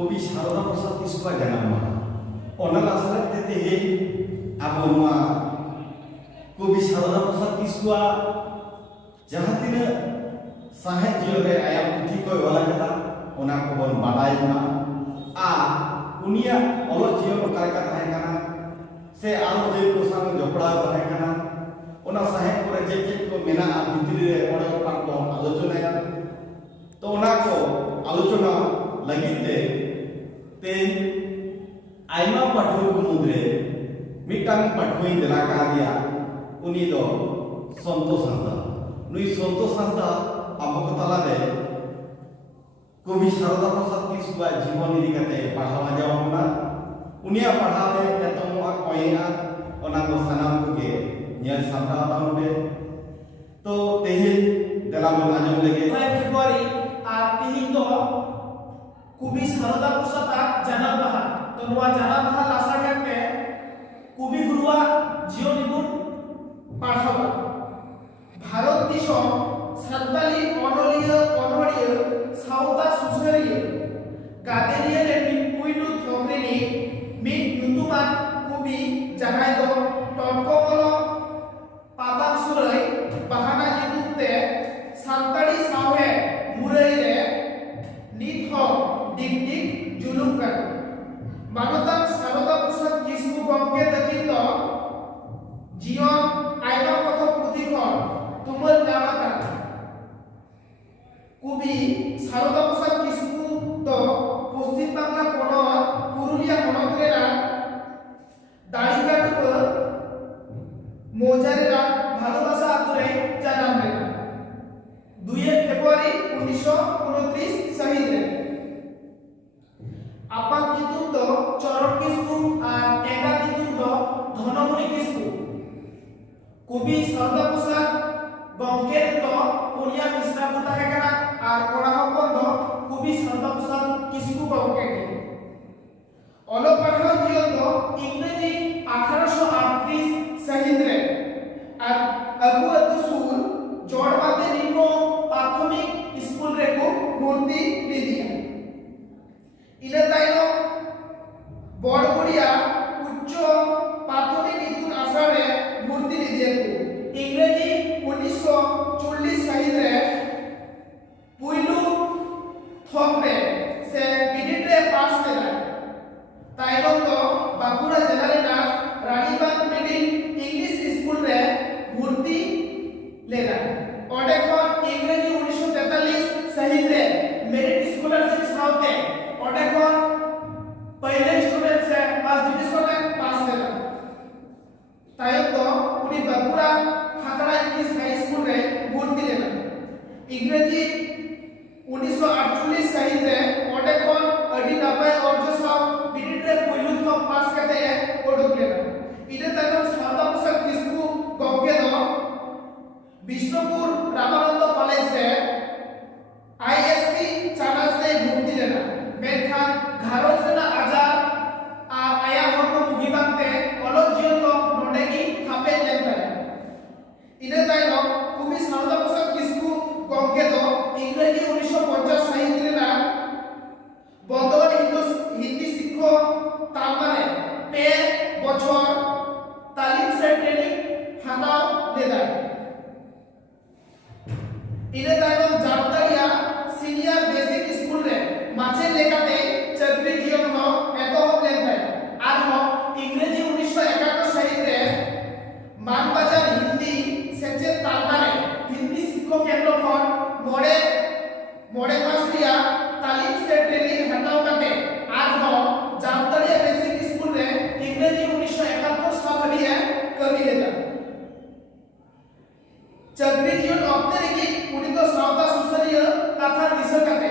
कवि शारदा प्रसाद किस्कुआ जानाम माहा ओना लासरा तेते हे आबो नोआ कवि शारदा प्रसाद किस्कुआ जहां तिना साहित्य रे आया पुथि को ओला कथा ओना को बन बाडाय मा आ उनिया ओलो जीवन ओकालेका ताहे काना से आलो जे को संग जपड़ा ताहे काना ओना साहित्य रे जे को मेना भितरी रे ओडे पाक को आलोचना तो ओना को आलोचना लगिते ते आइमा पाठक को मुद्रे मिटांग पाठवई दिला का दिया उनी दो संतोष हांसदा नुई संतोष हांसदा आबो को तला दे कवि शारदा प्रसाद किस्कुआ जीवन इदी कते पढ़ावा जावना उनिया पढ़ावे एतमवा कोयना ओना को सनाम के नेल सामना ताउबे तो तेहे देला मन आजम लगे फेब्रुआरी আর তিহিন তো কবি শারদা প্রসাদ জানা বাহা তো নোয়া জানা বাহা লাসা কাটে কবি গুরুয়া জিও নিগুন পাঠাবা ভারত দিশম সান্তালি অনড়িয় সাউতা সুসরিয়ে গাদেরিয়া রে মিপুইলু থগরেনি মিট নুতুমান কবি জাহাই দ টনকমল পাতাক সুরাই বাহানা নিতুতে সান্তালি সাহে मुरई रे नीत हो दिक दिक जुलुम कर मानवता शारदा प्रसाद किस्कु गमके दखिन तो जीवन आइमा कथ प्रतिखन तुमल जामा का कवि शारदा प्रसाद किस्कु तो पश्चिम बांगला पनत पुरुलिया पनत रेना दाड़ीघाट मौजारेरा भालोबासा आतुरे जानाम रेना 2 फेब्रुआरी 1929 शहीद रे आपात कितुम तो चरण किस्कु और एंगा कितुम तो धनमुनि किस्कु कवि शारदा प्रसाद गमके तो पुनिया मिश्रा पुता है कना और कोड़ा हकन तो कवि शारदा प्रसाद किस्कु गमके ओलो पढ़ा दियो तो इंग्रेजी 1838 शहीद रे और अबू अतुसुल जोड़बाते निको प्राथमिक स्कूल रे को भर्ती लिदिया इले ताइनो बड़गुड़िया उच्च प्राथमिक इतुन आशा रे भर्ती लिदिया को इंग्रेजी 1940 शहीद रे पुइलु थक रे से बीएड रे पास केला ताइनो तो बांकुड़ा जिला रे ना रानीबाग मिडिल इंग्लिश स्कूल रे भर्ती लेना ओडे कोन इंग्रेजी 1943 शहीद रे मेरिट स्कॉलरशिप साउते ओडे कोन पहले स्टूडेंट से फर्स्ट डिवीजन में पास लेना तायब तो उनी बंकुड़ा खातरा इंग्लिश हाई स्कूल रे भर्ती लेना इंग्रेजी 1948 शहीद रे ओडे कोन अडी नपाय अर्ज साउ बीएड रे पहिलु तो पास करते है ओडक लेना इने तक शारदा प्रसाद किस्कु गमके दो विष्णुपुर रामानंद कॉलेज से आईएससी चानस से भर्ती लेना मेखान घारोज ना आजार आ आया हको मुगिबाते ओलो जियो तो नोडेगी थापे लेता है इने ताइनो कवि शारदा प्रसाद किस्कु गमके तो इंग्रेजी 1950 शहीद लेना बंदोबन हिंदी सीखो तामाने पे बछर तालीम से ट्रेनिंग हाताओ लेना इने ताइनो जामतारिया सीनियर बेसिक स्कूल रे माचे लेकाते चाकरी जीवन हो एतो लेनता आर हो इंग्रेजी 1971 शहीद रे मानबाजार हिंदी सेचे तालमारे हिंदी शिक्षक केंद्र फॉर मोड़े मासरिया तालीम से ट्रेनिंग हटाओ काते आर हो जामतारिया बेसिक स्कूल रे इंग्रेजी 1971 साफलिया कमी लेता चाकरी जीवन अपने रेगी उनी तो साउता सुसरिया कथा दिस काटे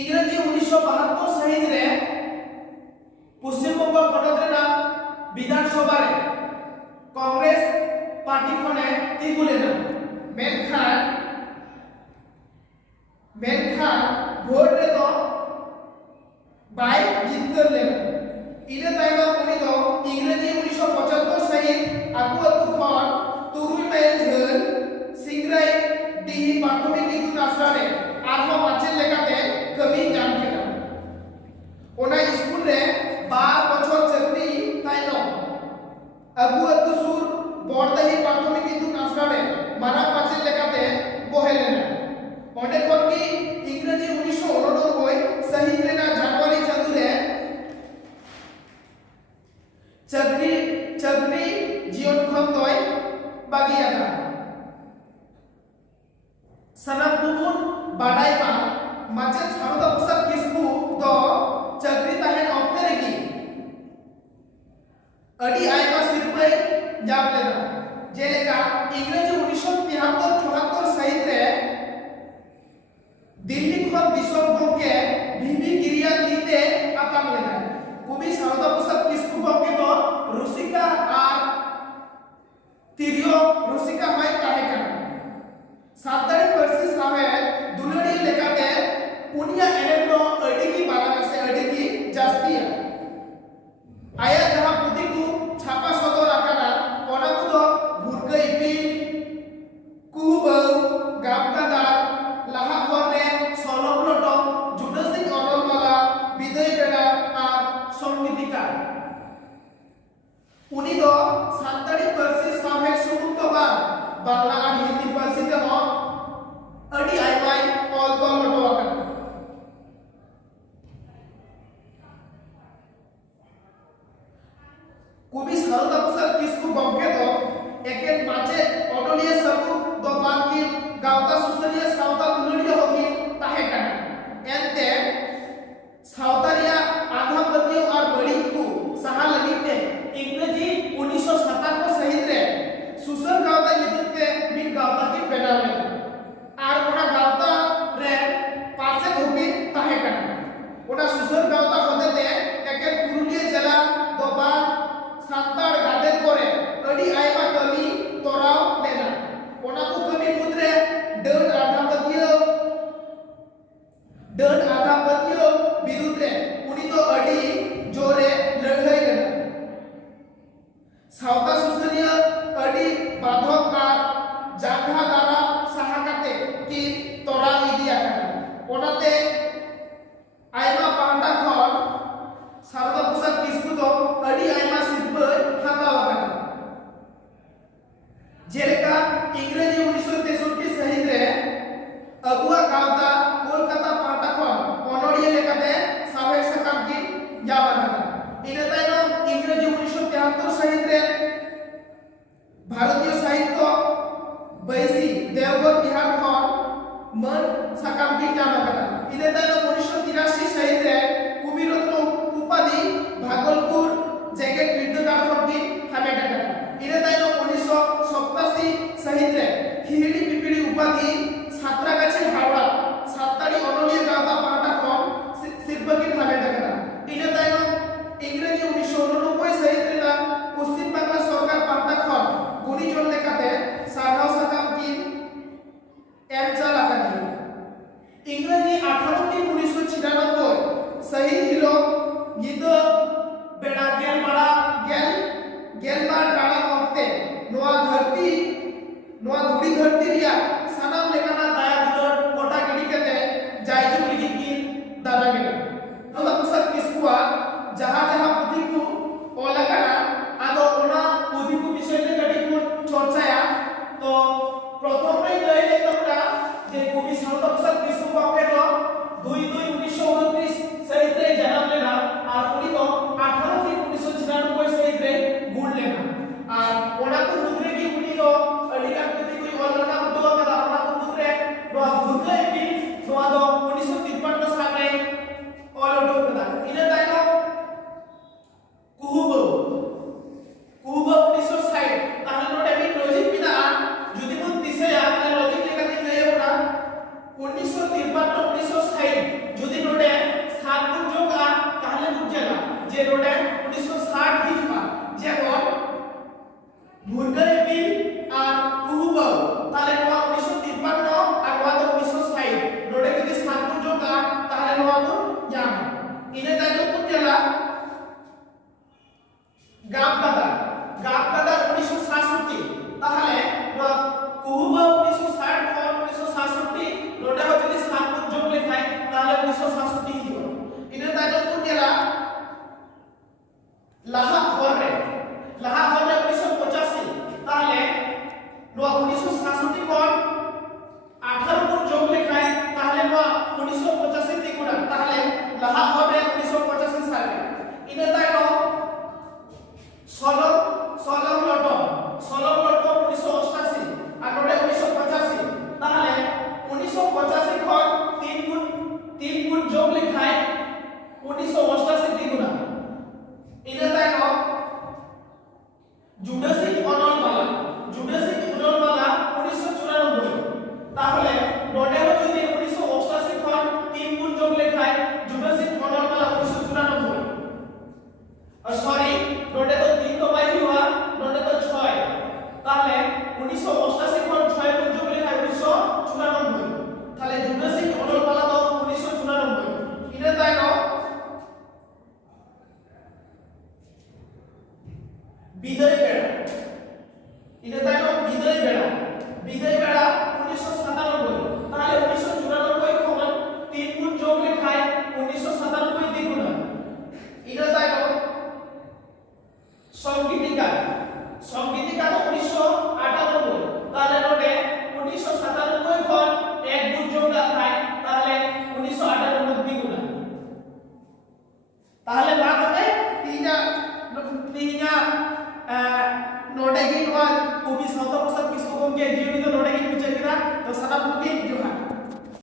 इंग्रेजी 1972 शहीद रे पश्चिम बंग पनतरेना विधानसभा रे कांग्रेस पार्टी खने तिगुलेना मेनखान वोट रे तो बाय जितकर लेना इने ताइनो उनी तो इंग्रेजी 1975 शहीद आकु अतु खन तुरुई माइल झल सिंगराई डी प्राथमिक इतुन आश्रा रे आत्मा वाचन लेकाते कवि जान केला Saroda Prasad Kisku do chakri tahen okte regi adi ayma sirpai jam lena jeleka इंग्रेजी 1973-74 साहित रे दिल्ली खन बिशप गंके ভিভি গিরিয়া দিতে আতাম লেনা কবি সারদা প্রসাদ কিসকু গंके तो রসিকা আর তিরিয় রসিকা হয় তাহে কানা সাতারে পার্সি সামে দুলড়ি লেখাতে পুনিয়া এনে তো আইডি কি বাগান আছে আইডি কি জাস্তিয়া আয়া যাহা পুতিকু ছাপা সদর আকানা ওনাকু তো ভুরকা ইপি কুবৌ গাবগাদার লাহা হরে সলম লটক জুডাসিক অনলমালা বিদয় বেড়া আর সঙ্গীতিকার উনি তো সান্তাড়ি পার্সি সামে সুমুক্তবার বাংলা আর হিন্দি পার্সিতে হন আডি আইমাই অল তল লটওয়াকান কবি সারদা প্রসাদ কিসকু গंके तो एकेन माचे ऑडोलिया सबु दो बाकी गावता सुसलिया सावता दुलड़िया होगी ताहे काना एनते सावतारिया आधा पतियो और बड़ी को सहा लगिते इंग्रजी 1957 सहित रे सुसर गावता युद्धते मिट गावता की पेनावे और ओना गावता रे पासे होगी ताहे काना ओना सुसर गावता होते ते एकेन पुरुलिया जिला दो बार सान्ताड़ गादेर करे अडी आयमा कमी तोराव लेना ओना को कमी मुद्रे डन आधापतियो विरुद्ध रे उनी तो अडी जोरे लड़ाई लेना सावता सुसलिया अडी बाधक आर जाघा दारा सहाकाते की तोरा इदिया ओनाते आयमा पांडा खन सारदा प्रसाद किসকু तो अडी आयमा सिब्बै हातावा काना जेलेका इंग्रेजी 1963 सहित रे अगुआ गावता कोलकाता पाटा खन अनोडिया लेकाते साहे सकाम की जावा काना इने ताइनो इंग्रेजी 1973 सहित रे भारतीय साहित्य बैसी देवगढ़ बिहार खन मन सकाम की जावा काना इने ताइनो 1983 सहित रे कवि रत्न उपाधि भागलपुर जैकेट विद्यागार खन हामेटा काना इने ताइनो 1987 सहित रे हिहिड़ी पिपिड़ी उपाधि सातरागाछी हावड़ा सातताड़ी अनलिया गावता पाटा खन सिरबकी हामेटा काना इने ताइनो इंग्रेजी 1989 सहित रे ना पश्चिम बांग्ला सरकार पाटा खन गुणीजन लेखाते सारहाव साकाम की एमचा लागानी इंग्रेजी 18-1996 सहित हिलो गीतो बेड़ा गेलबार डाला वक्ते नोआ धुड़ी धरती रिया सनाम लेकाना दाया दुलर कोटा गिडी केते जायजु लिखि की दादा गेला नोदा प्रसाद किसकुआ जहां पुथि को ओलाकाना आदो ओना पुथि को विषय ले गडी को चर्चाया तो प्रथम रे लइले तोरा जे कवि सारदा प्रसाद किसकु गंके तो 2-2-1929 सहित रे जन्म लेना और उनी तो 18-1996 सहित रे गुण लेना और ओना को मुद्रे की उनी तो अलिका प्रति कोई ऑलरना को तो कदा ओना को मुद्रे नो भुगे की नो आदो 1953 साल रे ऑलडो कदा इने ताइनो कुहुबो 1960 ताहले नोटे भी लॉजिक बिना যদি মন দিছে আপনি লজিক লেখা দিন লয়ে ওনা 1953-1960 যদি নোটে 7 গুণ যোগ আর তাহলে বুঝে না যে নোটে 1960 হিজবা যেমন ভুরগারে বিল আর কুহুবাও তাহলে নোয়া 1953 আর নোয়া তো 1960 নোটে যদি 7 গুণ যোগ আর তাহলে নোয়া তো জানা ইনে তাইতো বুঝলা গাবগাদা 1967 তাহলে নোয়া কুহুবাও 1960 আর 1967 নোটে যদি 7 গুণ যোগ লেখায় তাহলে 1967 হিজবা इने ताइतो पुन्यला लाहा हरे 1985 ताहले नो 1967 कोन 18 गुण जोग लेखाय ताहले नो 1985 ती गुण ताहले लाहा हरे 1985 साले इने ताइतो सलम लटो 1988 আর নোটে 1985 তাহলে 1985 কোন 3 গুণ ᱵᱚᱱ ᱡᱚᱜ ᱞᱮᱠᱷᱟᱱ 1988 দ্বিগুণা ᱤᱱᱟᱹ ᱛᱟᱭᱱᱚᱢ জুডাসিক অনলমালা 1994 তাহলে নোডে যদি 1988 খন 3 গুণ যোগ লেখায় জুডাসিক অনলমালা 1994 আর সরি নোডে তো 3 তো পাই হওয়া নোডে তো 6 তাহলে 1988 খন 6 গুণ যোগ লেখায় 1994 তাহলে জুডাসিক অনলমালা তো 1994 এটা তাই না বিদায় বেড়া এটা তাই না বিদায় বেড়া 1997 তাহলে 1994 খন 3 গুণ যোগ লেখায় 1997 দ্বিগুণা এটা তাই না সংগীতিকা তো 1998 তাহলে নোটে 1997 খন 1 গুণ যোগ লেখায় তাহলে 1998 দ্বিগুণা তাহলে ভাগ হবে তিনটা नोटे की बात को भी साउथ प्रसाद किसको कम के जीवन तो नोटे की पूछे किना तो सदा मुके जो है